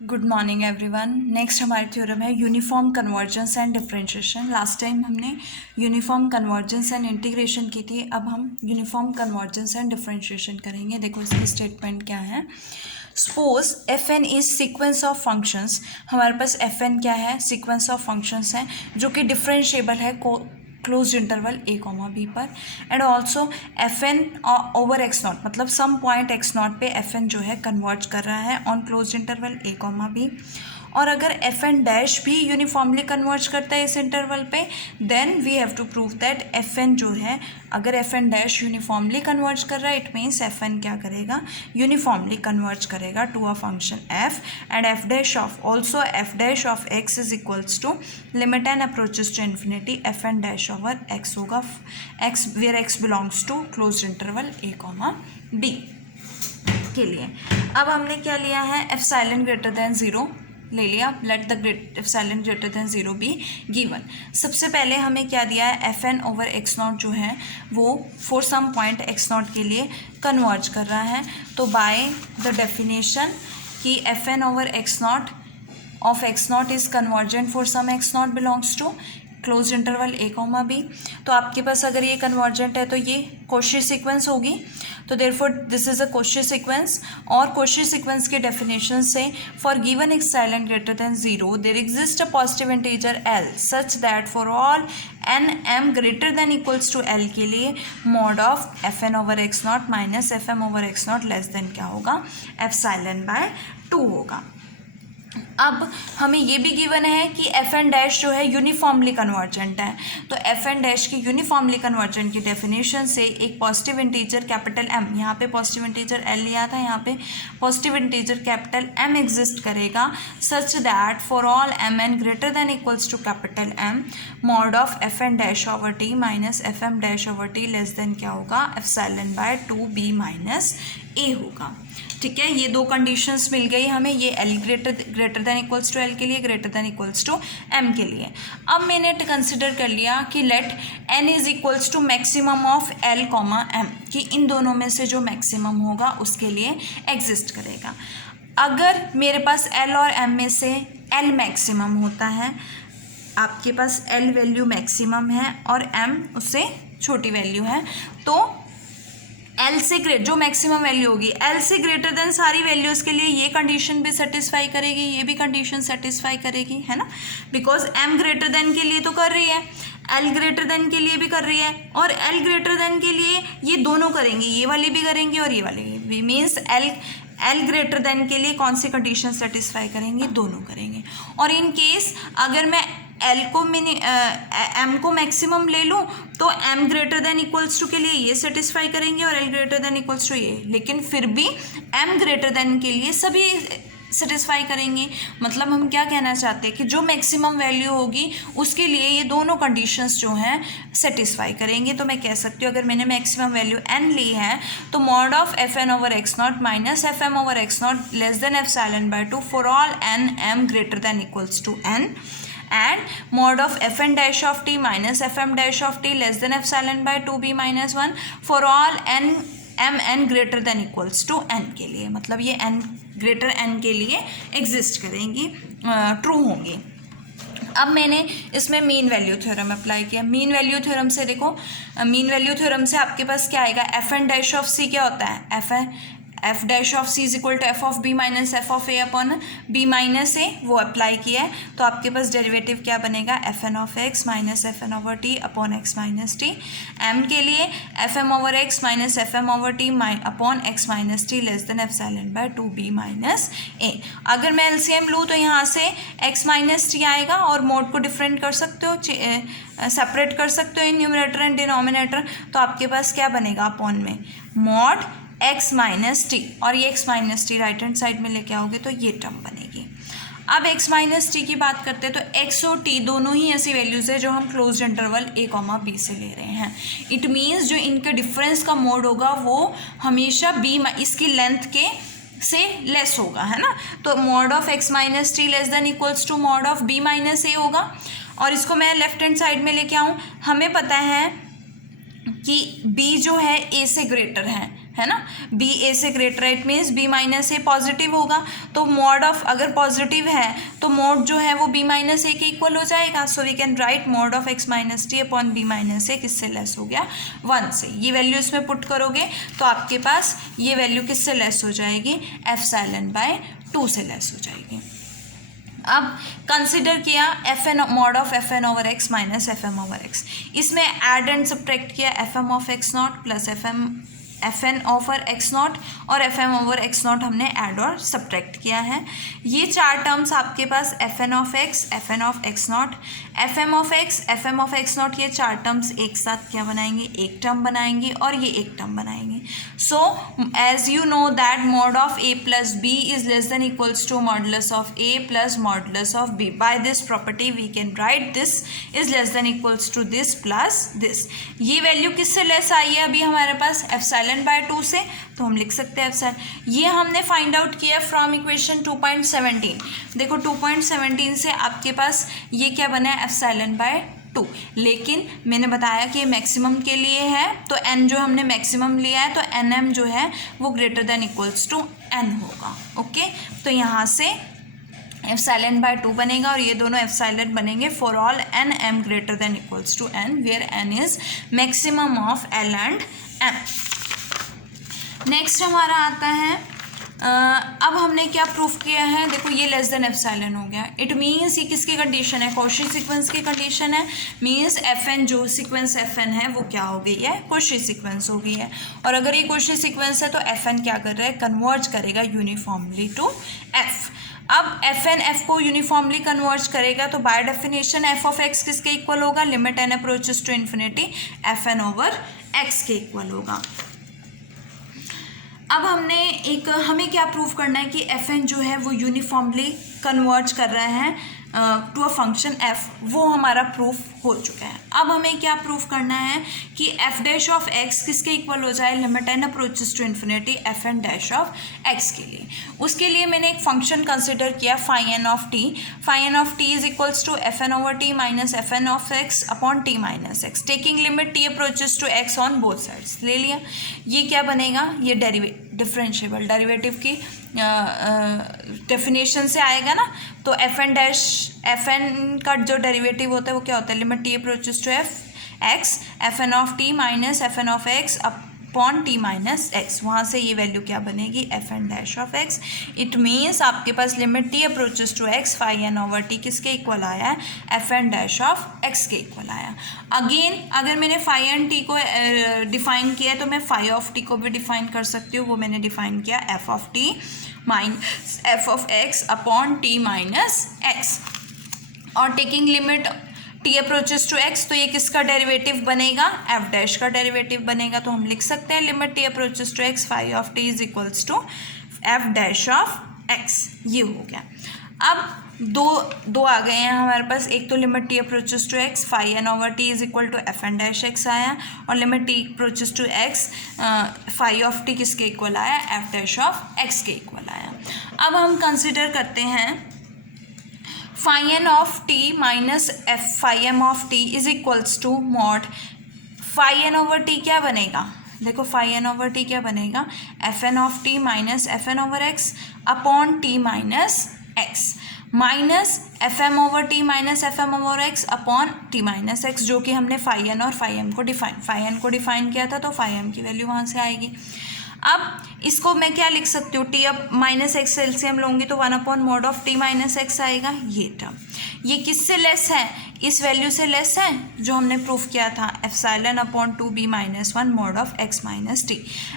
Good morning everyone. Next हमारी theorem है uniform convergence and differentiation. Last time हमने uniform convergence and integration की थी, अब हम यूनिफॉर्म कन्वर्जेंस एंड डिफरेंशिएशन करेंगे। देखो इसकी स्टेटमेंट क्या है। Suppose F N is sequence of functions. हमारे पास एफ एन क्या है, सीक्वेंस ऑफ फंक्शंस है जो कि डिफरेंशिएबल है close interval A comma B पर, and also F N over x not, मतलब सम पॉइंट एक्स नॉट पे एफ एन जो है कन्वर्ज कर रहा है on close interval A comma B. और अगर एफ एन डैश भी यूनिफॉर्मली कन्वर्ज करता है इस इंटरवल पे, then we have to prove that F N जो है, अगर F N dash uniformly converge कर रहा है, इट मीन्स एफ एन क्या करेगा, यूनिफॉर्मली कन्वर्ज करेगा to a function F, and F dash of also F dash of x is equals to limit N approaches to infinity F N dash over X होगा, X where X belongs to close interval A comma B के लिए। अब हमने क्या लिया है, epsilon greater than zero ले लिया। Let the epsilon greater than zero be given. सबसे पहले हमें क्या दिया है, F N over x not जो है वो for some point X not के लिए कन्वर्ज कर रहा है। तो बाय द डेफिनेशन कि F N over x not of X not is convergent for some X not belongs to close interval A comma B. तो आपके पास अगर ये कन्वर्जेंट है तो ये कोशी सीक्वेंस होगी। तो therefore this is a Cauchy sequence, और कोशी सीक्वेंस के डेफिनेशन से for given epsilon greater than zero there exist a positive integer L such that for all N M greater than equals to L के लिए mod of F N over x not minus F M over x not less than क्या होगा, epsilon by 2 होगा। अब हमें ये भी given है कि एफ एन डैश जो है यूनिफॉर्मली कन्वर्जेंट है। तो एफ एन डैश की यूनिफॉर्मली कन्वर्जेंट की डेफिनेशन से एक पॉजिटिव इंटीजर कैपिटल एम, यहाँ पे पॉजिटिव इंटीजर एल लिया था, यहाँ पे positive integer capital M exist करेगा such that for all M N greater than equals to capital M mod of F N dash over T minus F M dash over T less than क्या होगा, epsilon by 2b minus A होगा। ठीक है, ये दो conditions मिल गई हमें, ये L greater than equals to L के लिए, greater than equals to M के लिए। अब मैंने कंसिडर कर लिया कि let N is equals to maximum of L comma M, कि इन दोनों में से जो मैक्सिमम होगा उसके लिए एग्जिस्ट करेगा। अगर मेरे पास एल और एम में से एल मैक्सिमम होता है, आपके पास एल वैल्यू मैक्सिमम है और एम उससे छोटी वैल्यू है, तो एल से ग्रेट जो मैक्सिमम वैल्यू होगी एल से ग्रेटर देन सारी वैल्यूज़ के लिए ये कंडीशन भी सेटिस्फाई करेगी, ये भी कंडीशन सेटिस्फाई करेगी, है ना, बिकॉज एम ग्रेटर देन के लिए तो कर रही है, एल ग्रेटर देन के लिए भी कर रही है, और एल ग्रेटर देन के लिए ये दोनों करेंगे, ये वाली भी करेंगी और ये वाली भी। मीन्स एल ग्रेटर देन के लिए कौन सी कंडीशन सेटिस्फाई करेंगे, दोनों करेंगे। और इन केस अगर मैं एल को एम को मैक्सिमम ले लूँ तो M greater than equals to के लिए ये सेटिस्फाई करेंगे और L greater than equals to ये, लेकिन फिर भी एम ग्रेटर देन के लिए सभी सेटिस्फाई करेंगे। मतलब हम क्या कहना चाहते हैं कि जो मैक्सिमम वैल्यू होगी उसके लिए ये दोनों कंडीशंस जो हैं सेटिस्फाई करेंगे। तो मैं कह सकती हूँ अगर मैंने मैक्सिमम वैल्यू एन ली है तो mod of F N over x not minus F M over x not less than epsilon by 2 for all N M greater than equals to n, and mod of f n dash of t minus f m dash of t less than epsilon by 2b minus 1 for all n m n greater than equals to n के लिए, मतलब ये n greater n के लिए exist करेंगी, true होंगी। अब मैंने इसमें मीन वैल्यू थ्योरम अप्लाई किया। मीन वैल्यू थ्योरम से देखो, मीन वैल्यू थ्योरम से आपके पास क्या आएगा, F N dash of C क्या होता है, F dash of C is equal to F of B minus F of A upon B minus A, वो अप्लाई किया है। तो आपके पास डेरिवेटिव क्या बनेगा, F N of X minus F N over T upon X minus T. M के लिए F M over X minus F M over T upon X minus T less than epsilon by 2b minus A. अगर मैं LCM लूँ तो यहाँ से x minus T आएगा और मोड को डिफरेंट कर सकते हो, सेपरेट कर सकते हो इन न्यूमरेटर एंड डिनोमिनेटर। तो आपके पास क्या बनेगा, अपॉन में मॉड एक्स माइनस टी, और ये x minus T right hand side में लेके आओगे तो ये टर्म बनेगी। अब एक्स माइनस टी की बात करते हैं तो एक्स और टी दोनों ही ऐसी वैल्यूज़ है जो हम close interval A comma B से ले रहे हैं। इट मीन्स जो इनके डिफरेंस का मोड होगा वो हमेशा बी इसकी लेंथ के से लेस होगा, है ना। तो mod of X minus T less than equals to mod of B minus A होगा। और इसको मैं लेफ्ट हैंड साइड में लेके आऊँ, हमें पता है कि b जो है a से ग्रेटर है है ना, बी ए से ग्रेटर है, it means b minus a positive होगा, तो मॉड ऑफ अगर पॉजिटिव है तो मॉड जो है वो बी माइनस ए के इक्वल हो जाएगा। So we can write mod of X minus T upon B minus A किससे लेस हो गया, 1 से। ये वैल्यू इसमें पुट करोगे तो आपके पास ये वैल्यू किससे लेस हो जाएगी, एप्सिलॉन बाय 2 से लेस हो जाएगी। अब कंसिडर किया F N mod of F N over X minus F M over X, इसमें एड एंड सब्ट्रैक्ट किया F M of X not plus F N over x not और F M over x not हमने add और subtract किया है। ये चार terms आपके पास F N of X not, F M of X not, ये चार टर्म्स एक साथ क्या बनाएंगे, एक टर्म बनाएंगे और ये एक टर्म बनाएंगे। So as you know that mod of a plus b is less than equals to modulus of a plus modulus of b. By this property we can write this is less than equals to this plus this. ये value किससे less आई है अभी हमारे पास, epsilon by 2 से, तो हम लिख सकते हैं एप्सिलॉन। ये हमने फाइंड आउट किया फ्रॉम इक्वेशन 2.17। देखो 2.17 से आपके पास ये क्या बना है, एप्सिलॉन बाय 2। लेकिन मैंने बताया कि मैक्सिमम के लिए है, तो n जो हमने मैक्सिमम लिया है तो nm जो है वो greater than equals to n होगा। ओके, तो यहाँ से एप्सिलॉन बाय 2 बनेगा और ये दोनों एप्सिलॉन बनेंगे for all n m greater than equals to n, where n is maximum of l and m। Next हमारा आता है अब हमने क्या प्रूफ किया है, देखो ये लेस देन एप्सिलॉन हो गया। इट मीन्स ये किसकी कंडीशन है, कॉची सीक्वेंस की कंडीशन है। मीन्स एफ एन जो सीक्वेंस एफ एन है वो क्या हो गई है, कॉची सीक्वेंस हो गई है। और अगर ये कॉची सीक्वेंस है तो एफ एन क्या कर रहा है, कन्वर्ज करेगा यूनिफॉर्मली टू एफ। अब एफ एन एफ को यूनिफॉर्मली कन्वर्ज करेगा तो by definition f of x किसके इक्वल होगा, limit N approaches to infinity F N over x के इक्वल होगा। अब हमें क्या प्रूव करना है कि एफ एन जो है वो यूनिफॉर्मली कन्वर्ज कर रहा है टू अ फंक्शन एफ, वो हमारा प्रूफ हो चुका है। अब हमें क्या प्रूफ करना है कि एफ डैश ऑफ एक्स किसके इक्वल हो जाए, limit N approaches to infinity F N dash of x के लिए। उसके लिए मैंने एक फंक्शन कंसिडर किया phi n of t. Phi n of t is equals to f N over T minus F N of x upon T minus x, taking limit T approaches to x on both sides. ले लिया, ये क्या बनेगा, ये differentiable derivative की definition से आएगा ना, तो एफ एन का जो डेरिवेटिव होता है वो क्या होता है, limit T approaches to F X F N of T minus F N of x upon T minus X. वहाँ से ये वैल्यू क्या बनेगी, F N dash of X. It means आपके पास limit T approaches to x phi N over T किसके equal आया है, F N dash of x के इक्वल आया। अगेन अगर मैंने फाई एन टी को डिफाइन किया है तो मैं फाई ऑफ टी को भी डिफाइन कर सकती हूँ। वो मैंने डिफाइन किया F of T minus F of x upon T minus X, और taking limit T approaches to X, तो ये किसका डेरिवेटिव बनेगा, एफ डैश का डेरिवेटिव बनेगा। तो हम लिख सकते हैं limit T approaches to x phi of t is equals to f dash of x. ये हो गया। अब दो आ गए हैं हमारे पास, एक तो limit T approaches to x phi N over t is equal to f N dash x आया, और limit T approaches to x phi of t किसके इक्वल आया, एफ डैश ऑफ एक्स के इक्वल आया। अब हम कंसिडर करते हैं phi n of T minus f phi m of t is equals to mod phi N over t क्या बनेगा, देखो फाई एन ओवर टी क्या बनेगा, F N of T minus F N over x upon T minus x, minus F M over T minus F M over x upon T minus x, जो कि हमने phi n और phi m को define किया था, तो phi M की value वहाँ से आएगी। अब इसको मैं क्या लिख सकती हूँ, टी अब माइनस एक्स एलसीएम लूँगी तो 1 upon mod of T minus x आएगा। ये टर्म ये किससे लेस है, इस वैल्यू से लेस है जो हमने प्रूफ किया था epsilon upon 2b minus 1 mod of x minus t,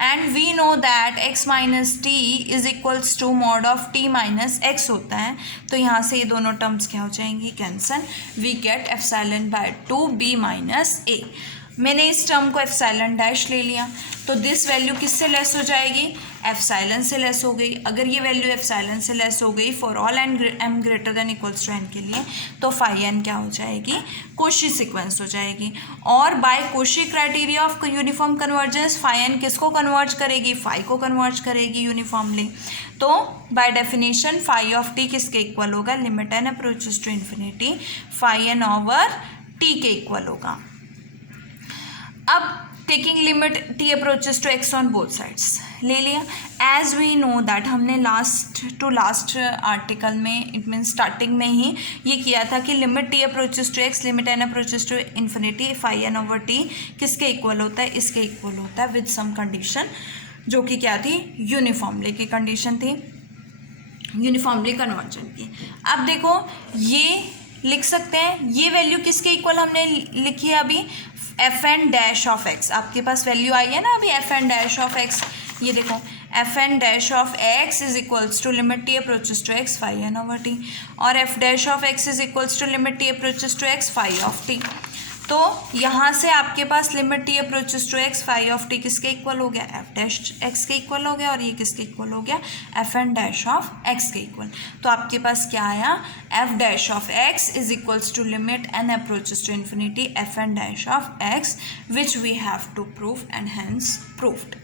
and we know that x minus t is equals to mod of t minus x होता है। तो यहाँ से ये दोनों टर्म्स क्या हो जाएंगी, cancel. We get epsilon by 2b minus a। मैंने इस टर्म को एप्सिलॉन डैश ले लिया, तो दिस वैल्यू किससे लेस हो जाएगी, एप्सिलॉन से लेस हो गई। अगर ये वैल्यू एप्सिलॉन से लेस हो गई for all m greater than equals to n के लिए, तो फाई एन क्या हो जाएगी, कोशी सीक्वेंस हो जाएगी। और by Cauchy criteria of uniform convergence phi n किसको कन्वर्ज करेगी, फाई को कन्वर्ज करेगी यूनिफॉर्मली। तो by definition phi of t किसके इक्वल होगा, limit N approaches to infinity phi N over t के इक्वल होगा। अब taking limit t approaches to x on both sides ले लिया. एज वी नो दैट हमने लास्ट आर्टिकल में, it mean starting में ही ये किया था कि limit t approaches to x, limit n approaches to infinity, phi n over t किसके इक्वल होता है, इसके इक्वल होता है विद सम कंडीशन, जो कि क्या थी, यूनिफॉर्मली की कंडीशन थी, यूनिफॉर्मली कन्वर्जेंट की. अब देखो ये लिख सकते हैं, ये वैल्यू किसके इक्वल हमने लिखी है अभी, f N dash of x. आपके पास वैल्यू आई है ना अभी f N dash of x. ये देखो f N dash of x is equals to limit T approaches to x phi N over t, और f dash of x is equals to limit T approaches to x phi of t. तो यहाँ से आपके पास limit T approaches to x phi of t किसके equal हो गया, f dash x के इक्वल हो गया, और ये किसके इक्वल हो गया, f N dash of x के इक्वल. तो आपके पास क्या आया, f dash of x is equals to limit N approaches to infinity F N dash of x, which we have to prove and hence proved.